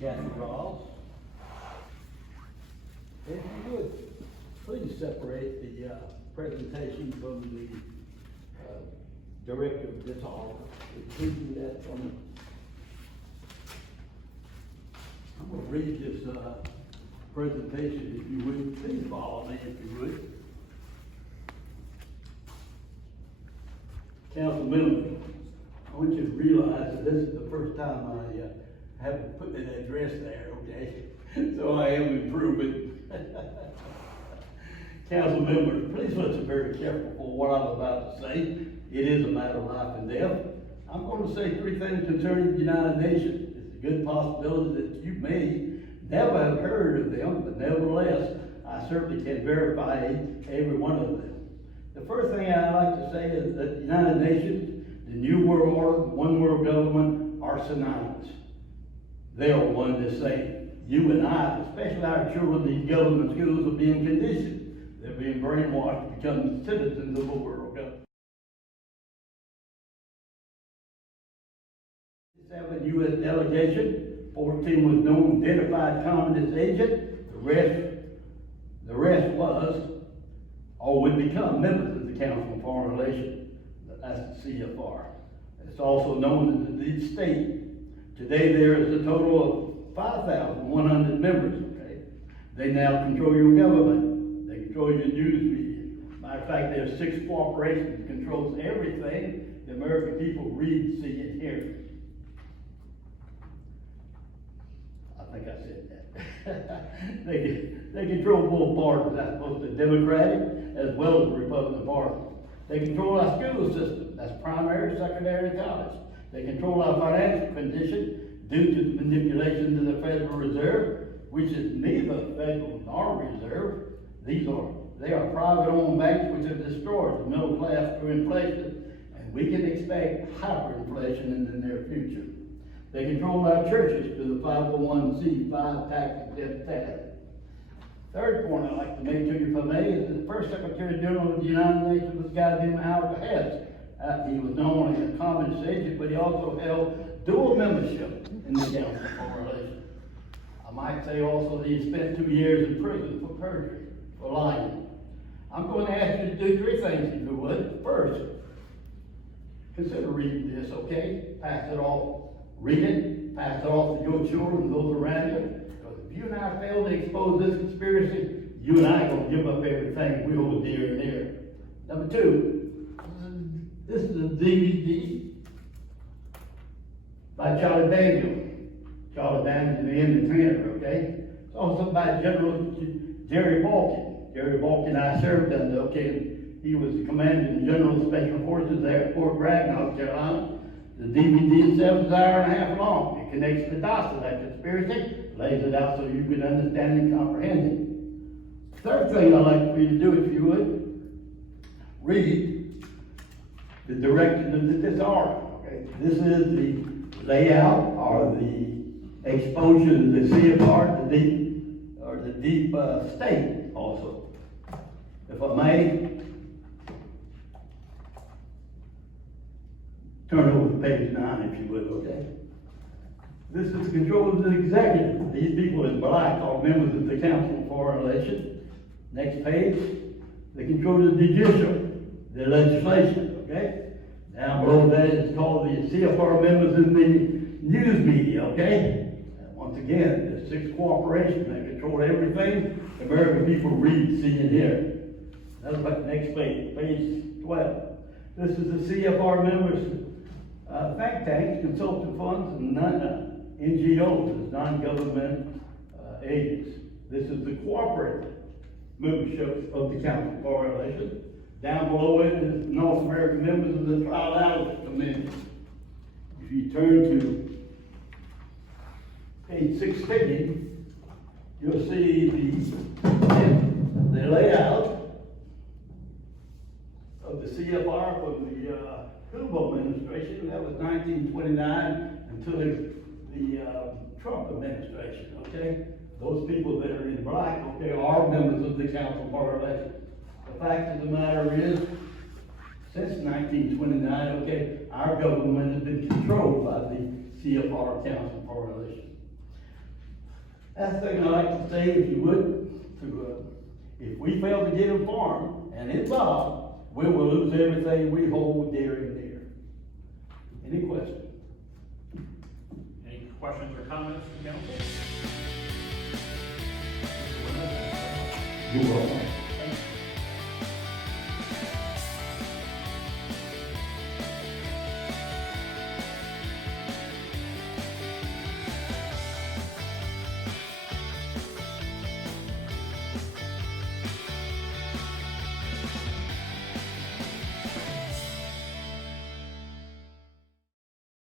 Kathy Ross. If you would, please separate the presentation from the director of this office. Please do that for me. I'm going to read this presentation, if you would. Please follow me, if you would. Council members, I want you to realize that this is the first time I haven't put an address there, okay? So I am improving. Council members, please listen very careful for what I'm about to say. It is a matter of life and death. I'm going to say three things concerning the United Nations. It's a good possibility that you may never have heard of them, but nevertheless, I certainly can verify every one of them. The first thing I'd like to say is that the United Nations, the New World Order, the One World Government are synonymous. They are one and the same. You and I, especially our children, these government schools are being conditioned. They're being brainwashed to become citizens of the world government. 7 U.S. delegation, 14 was known identified communist agent. The rest was or would become members of the Council on Foreign Relations. That's the CFR. It's also known as the deep state. Today there is a total of 5,100 members, okay? They now control your government. They control your news media. Matter of fact, there are 6 corporations that controls everything the American people read, see, and hear. I think I said that. they control both parties. That's both the Democratic as well as the Republican Party. They control our school system. That's primary, secondary, and college. They control our financial condition due to the manipulation of the Federal Reserve, which is neither Federal nor Reserve. They are private-owned banks which have destroyed the middle class through inflation, and we can expect hyperinflation in the near future. They control our churches through the 501c5 tax-exempt status. Third point I'd like to make to you, if I may, is that the first Secretary General of the United Nations was a guy named Albert Hess. He was not only a communist agent, but he also held dual membership in the Council on Foreign Relations. I might say also that he spent 2 years in prison for perjury, for lying. I'm going to ask you to do 3 things, if you would. First, consider reading this, okay? Pass it off. Read it, pass it off to your children and those around you. Because if you and I fail to expose this conspiracy, you and I are going to give up everything we hold dear and near. Number 2, this is a DVD by Charlie Daniels. Charlie Daniels is the entertainer, okay? It's also by General Jerry Balkin. Jerry Balkin I served under, okay? He was the Commanding General of Special Forces there at Fort Bragg, North Carolina. The DVD itself is an hour and a half long. It connects the dots of that conspiracy, lays it out so you can understand and comprehend it. Third thing I'd like for you to do, if you would, read the direction of this article. Okay? This is the layout or the exposure of the CFR, the deep state also. If I may, turn over to page 9, if you would, okay? This is the control of the executive. These people in black are members of the Council on Foreign Relations. Next page, the control of the judicial, the legislation, okay? Down below that is called the CFR members in the news media, okay? And once again, there's 6 corporations that control everything the American people read, see, and hear. That's about the next page, page 12. This is the CFR members. Think tanks, consultant funds, and NGOs, non-government agents. This is the cooperative membership of the Council on Foreign Relations. Down below it is North American members of the Trilateral Committee. If you turn to page 16, you'll see the layout of the CFR from the Cuba administration. That was 1929 until the Trump administration, okay? Those people that are in black, okay, are members of the Council on Foreign Relations. The fact of the matter is, since 1929, okay, our government has been controlled by the CFR, Council on Foreign Relations. Last thing I'd like to say, if you would, if we fail to get informed and involved, we will lose everything we hold dear and dear. Any questions? Any questions or comments from council? You're welcome.